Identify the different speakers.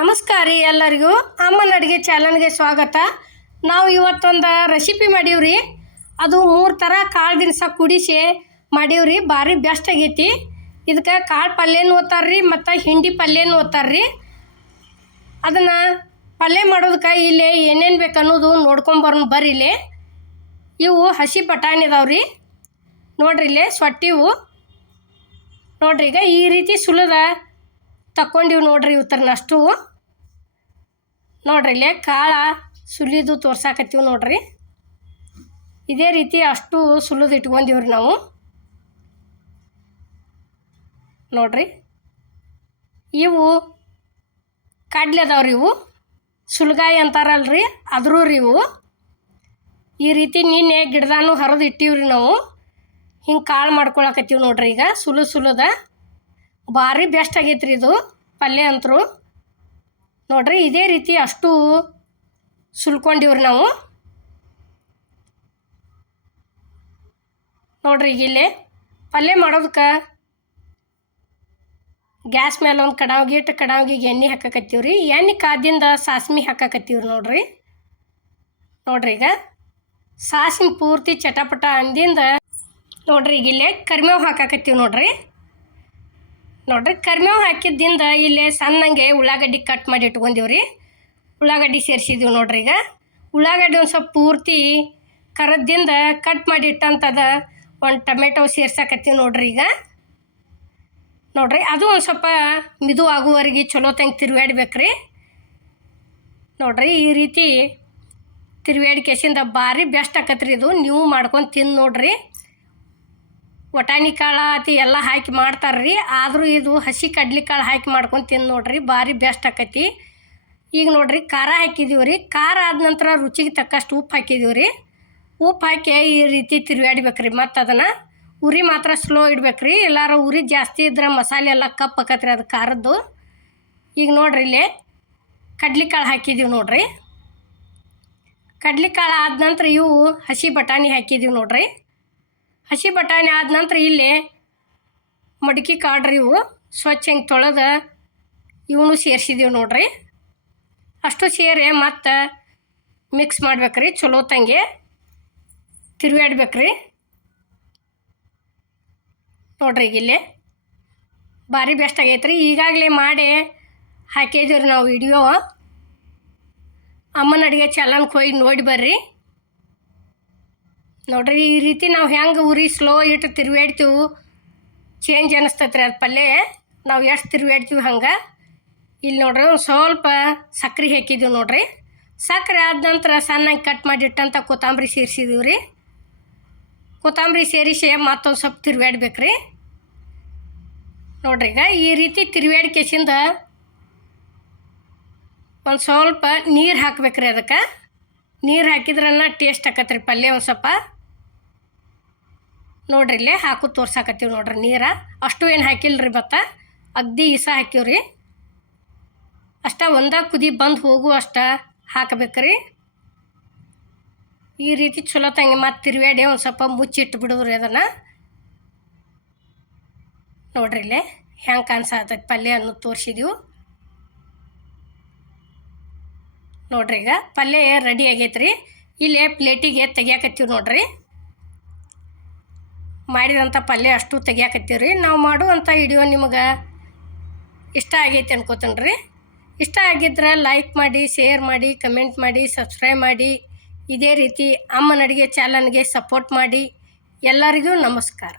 Speaker 1: ನಮಸ್ಕಾರ ರೀ ಎಲ್ಲರಿಗೂ. ಅಮ್ಮನ ಅಡುಗೆ ಚಾನಲ್ಗೆ ಸ್ವಾಗತ. ನಾವು ಇವತ್ತೊಂದು ರೆಸಿಪಿ ಮಾಡೀವ್ರಿ. ಅದು ಮೂರು ಥರ ಕಾಳು ದಿನಸ ಕುಡಿಸಿ ಮಾಡೀವ್ರಿ. ಭಾರಿ ಬೆಸ್ಟ್ ಆಗೈತಿ. ಇದಕ್ಕೆ ಕಾಳು ಪಲ್ಯನೂ ರೀ ಮತ್ತು ಹಿಂಡಿ ಪಲ್ಯನೂ ರೀ ಅದನ್ನು ಪಲ್ಯ ಮಾಡೋದಕ್ಕೆ ಇಲ್ಲಿ ಏನೇನು ಬೇಕು ಅನ್ನೋದು ನೋಡ್ಕೊಂಬರೋಣ ಬರ್ರಿ ಇಲ್ಲಿ. ಇವು ಹಸಿ ಬಟಾಣಿ ಇದಾವ್ರಿ ನೋಡ್ರಿ ಇಲ್ಲಿ ಸೊಟ್ಟಿವು ನೋಡ್ರಿ ಈಗ ಈ ರೀತಿ ಸುಲದ ತಕ್ಕೊಂಡಿವಿ ನೋಡ್ರಿ ಇವತ್ತರನ್ನ ಅಷ್ಟು. ನೋಡ್ರಿ ಇಲ್ಲೇ ಕಾಳ ಸುಲಿದು ತೋರ್ಸಾಕತ್ತೀವಿ ನೋಡ್ರಿ. ಇದೇ ರೀತಿ ಅಷ್ಟು ಸುಲಿದು ಇಟ್ಕೊಂಡಿವ್ರಿ ನಾವು. ನೋಡ್ರಿ. ಇವು ಕಡ್ಲೆ ಅದಾವ್ರಿ ಇವು. ಸುಲ್ಗಾಯಿ ಅಂತಾರಲ್ರಿ, ಅದ್ರೂ ರೀ ಇವು. ಈ ರೀತಿ ನಿನ್ನೆ ಗಿಡದಾನು ಹರಿದು ಇಟ್ಟಿವ್ರಿ ನಾವು. ಹಿಂಗೆ ಕಾಳು ಮಾಡ್ಕೊಳಕತ್ತೀವಿ ನೋಡ್ರಿ ಈಗ, ಸುಲು ಸುಲದ. ಭಾರಿ ಬೆಸ್ಟ್ ಆಗೈತ್ರಿ ಇದು, ಪಲ್ಯ ಅಂತರು ನೋಡ್ರಿ ಇದೇ ರೀತಿ ಅಷ್ಟು ಸುಲ್ಕೊಂಡಿವ್ರಿ ನಾವು. ನೋಡ್ರಿ ಈಗ ಇಲ್ಲಿ ಪಲ್ಯ ಮಾಡೋದಕ್ಕೆ ಗ್ಯಾಸ್ ಮೇಲೆ ಒಂದು ಕಡಾವಿಗೆ ಇಟ್ಟು ಕಡಾವಿಗೆ ಎಣ್ಣೆ ಹಾಕಕತ್ತೀವಿ ರೀ ಎಣ್ಣೆ ಕಾದಿಂದ ಸಾಸ್ಮಿ ಹಾಕಕತ್ತೀವಿ ನೋಡ್ರಿ. ನೋಡ್ರಿ ಈಗ ಸಾಸಿನ ಪೂರ್ತಿ ಚಟಪಟ ಅಂದಿಂದ ನೋಡ್ರಿ ಈಗ ಇಲ್ಲೇ ಕರಿಮೇವು ಹಾಕಾಕತ್ತೀವಿ ನೋಡ್ರಿ. ನೋಡ್ರಿ ಕರಿಮೇವು ಹಾಕಿದ್ದಿಂದ ಇಲ್ಲೇ ಸಣ್ಣಂಗೆ ಉಳ್ಳಾಗಡ್ಡಿ ಕಟ್ ಮಾಡಿ ಇಟ್ಕೊಂಡಿವ್ರಿ. ಉಳ್ಳಾಗಡ್ಡಿ ಸೇರಿಸಿದ್ದೀವಿ ನೋಡ್ರಿ ಈಗ. ಉಳ್ಳಾಗಡ್ಡಿ ಒಂದು ಸ್ವಲ್ಪ ಪೂರ್ತಿ ಕರದಿಂದ ಕಟ್ ಮಾಡಿ ಇಟ್ಟಂಥದ ಒಂದು ಟೊಮೆಟೊ ಸೇರ್ಸಾಕತ್ತೀವಿ ನೋಡ್ರಿ ಈಗ. ನೋಡ್ರಿ, ಅದು ಒಂದು ಸ್ವಲ್ಪ ಮಿದು ಆಗುವವರೆಗೆ ಚಲೋ ತಂಗೆ ತಿರುವಾಡ್ಬೇಕ್ರಿ ನೋಡ್ರಿ, ಈ ರೀತಿ ತಿರುಗಾಡಿ ಕೆಸಿಂದ ಭಾರಿ ಬೆಸ್ಟ್ ಆಕತ್ರಿ ಇದು. ನೀವು ಮಾಡ್ಕೊಂಡು ತಿಂದು ನೋಡ್ರಿ. ವಟಾಣಿ ಕಾಳು ಅತಿ ಎಲ್ಲ ಹಾಕಿ ಮಾಡ್ತಾರ್ರಿ. ಆದರೂ ಇದು ಹಸಿ ಕಡ್ಲಿ ಕಾಳು ಹಾಕಿ ಮಾಡ್ಕೊಂಡು ತಿಂದು ನೋಡ್ರಿ, ಭಾರಿ ಬೆಸ್ಟ್ ಆಕತಿ. ಈಗ ನೋಡ್ರಿ, ಖಾರ ಹಾಕಿದೀವಿ ರೀ. ಖಾರ ಆದ ನಂತರ ರುಚಿಗೆ ತಕ್ಕಷ್ಟು ಉಪ್ಪು ಹಾಕಿದೀವಿ ರೀ. ಉಪ್ಪು ಹಾಕಿ ಈ ರೀತಿ ತಿರುವಾಡ್ಬೇಕ್ರಿ ಮತ್ತು ಅದನ್ನು ಉರಿ ಮಾತ್ರ ಸ್ಲೋ ಇಡ್ಬೇಕ್ರಿ. ಎಲ್ಲಾರು ಉರಿ ಜಾಸ್ತಿ ಇದ್ರೆ ಮಸಾಲೆ ಎಲ್ಲ ಕಪ್ ಹಾಕತ್ರಿ ಅದು ಖಾರದ್ದು. ಈಗ ನೋಡ್ರಿ ಇಲ್ಲಿ ಕಡ್ಲಿಕಾಳು ಹಾಕಿದೀವಿ ನೋಡ್ರಿ. ಕಡ್ಲಿಕಾಳು ಆದ ನಂತರ ಇವು ಹಸಿ ಬಟಾಣಿ ಹಾಕಿದೀವಿ ನೋಡ್ರಿ. ಹಸಿ ಬಟಾಣಿ ಆದ ನಂತರ ಇಲ್ಲಿ ಮಡಿಕೆ ಕಾಡ್ರಿ ಇವು. ಸ್ವಚ್ಛ ಹಿಂಗೆ ತೊಳೆದು ಇವನು ಸೇರಿಸಿದೀವಿ ನೋಡ್ರಿ. ಅಷ್ಟು ಸೇರಿ ಮತ್ತು ಮಿಕ್ಸ್ ಮಾಡ್ಬೇಕ್ರಿ, ಚಲೋ ತಂಗೆ ತಿರುವಾಡ್ಬೇಕ್ರಿ ನೋಡ್ರಿ ಈಗ ಇಲ್ಲಿ. ಭಾರಿ ಬೆಸ್ಟ್ ಆಗೈತ್ರಿ. ಈಗಾಗಲೇ ಮಾಡಿ ಹಾಕಿದ್ದೀವಿ ನಾವು ವಿಡಿಯೋ ಅಮ್ಮನ ಅಡುಗೆ ಚಾನಲ್ಗೆ ಹೋಗಿ ನೋಡಿ ಬರ್ರಿ. ನೋಡ್ರಿ, ಈ ರೀತಿ ನಾವು ಹೆಂಗೆ ಉರಿ ಸ್ಲೋ ಇಟ್ಟು ತಿರುವಾಡ್ತೀವಿ ಚೇಂಜ್ ಅನ್ನಿಸ್ತೈತ್ರಿ ಅದು ಪಲ್ಯ. ನಾವು ಎಷ್ಟು ತಿರುವಾಡ್ತೀವಿ ಹಂಗೆ. ಇಲ್ಲಿ ನೋಡ್ರಿ, ಒಂದು ಸ್ವಲ್ಪ ಸಕ್ಕರೆ ಹಾಕಿದ್ದೀವಿ ನೋಡ್ರಿ. ಸಕ್ಕರೆ ಆದ ನಂತರ ಸಣ್ಣಗೆ ಕಟ್ ಮಾಡಿ ಇಟ್ಟಂಥ ಕೊತ್ತಂಬರಿ ಸೇರಿಸಿದೀವಿ ರೀ. ಕೊತ್ತಂಬರಿ ಸೇರಿಸಿ ಮತ್ತೊಂದು ಸ್ವಲ್ಪ ತಿರುವಾಡ್ಬೇಕ್ರಿ ನೋಡ್ರಿ, ಈಗ ಈ ರೀತಿ ತಿರುವಾಡ್ಕೆಸಿಂದ ಒಂದು ಸ್ವಲ್ಪ ನೀರು ಹಾಕ್ಬೇಕ್ರಿ ಅದಕ್ಕೆ. ನೀರು ಹಾಕಿದ್ರನ್ನ ಟೇಸ್ಟ್ ಆಕತ್ರಿ ಪಲ್ಯ ಒಂದು ಸ್ವಲ್ಪ. ನೋಡ್ರಿ ಇಲ್ಲೇ ಹಾಕು ತೋರ್ಸಾಕತ್ತೀವಿ ನೋಡ್ರಿ ನೀರ. ಅಷ್ಟು ಏನು ಹಾಕಿಲ್ರಿ ಭತ್ತ ಅಗ್ದಿ ಇಸ ಹಾಕಿವ್ರಿ ಅಷ್ಟ ಒಂದ ಕುದಿ ಬಂದು ಹೋಗು ಅಷ್ಟ ಹಾಕಬೇಕ್ರಿ. ಈ ರೀತಿ ಚಲೋ ತಂಗಿ ಮತ್ತೆ ತಿರುವಾಡಿ ಒಂದು ಸ್ವಲ್ಪ ಮುಚ್ಚಿಟ್ಟು ಬಿಡೋದ್ರಿ ಅದನ್ನು. ನೋಡ್ರಿ ಇಲ್ಲೇ ಹೆಂಗೆ ಕಾಣಿಸತೈತಿ ಪಲ್ಯ ಅನ್ನೋದು ತೋರಿಸಿದೀವಿ. ನೋಡ್ರಿ ಈಗ ಪಲ್ಯ ರೆಡಿ ಆಗೈತ್ರಿ. ಇಲ್ಲೇ ಪ್ಲೇಟಿಗೆ ತೆಗಿಯಾಕತ್ತೀವಿ ನೋಡ್ರಿ. ಮಾಡಿದಂಥ ಪಲ್ಯ ಅಷ್ಟು ತೆಗಿಯಾಕತ್ತೀವಿ ರೀ ನಾವು ಮಾಡುವಂಥ ವಿಡಿಯೋ ನಿಮಗೆ ಇಷ್ಟ ಆಗೈತೆ ಅನ್ಕೋತೀನಿ ರೀ ಇಷ್ಟ ಆಗಿದ್ರೆ ಲೈಕ್ ಮಾಡಿ ಶೇರ್ ಮಾಡಿ ಕಮೆಂಟ್ ಮಾಡಿ ಸಬ್ಸ್ಕ್ರೈಬ್ ಮಾಡಿ. ಇದೇ ರೀತಿ ಅಮ್ಮನ ಅಡುಗೆ ಚಾನಲ್ಗೆ ಸಪೋರ್ಟ್ ಮಾಡಿ. ಎಲ್ಲರಿಗೂ ನಮಸ್ಕಾರ.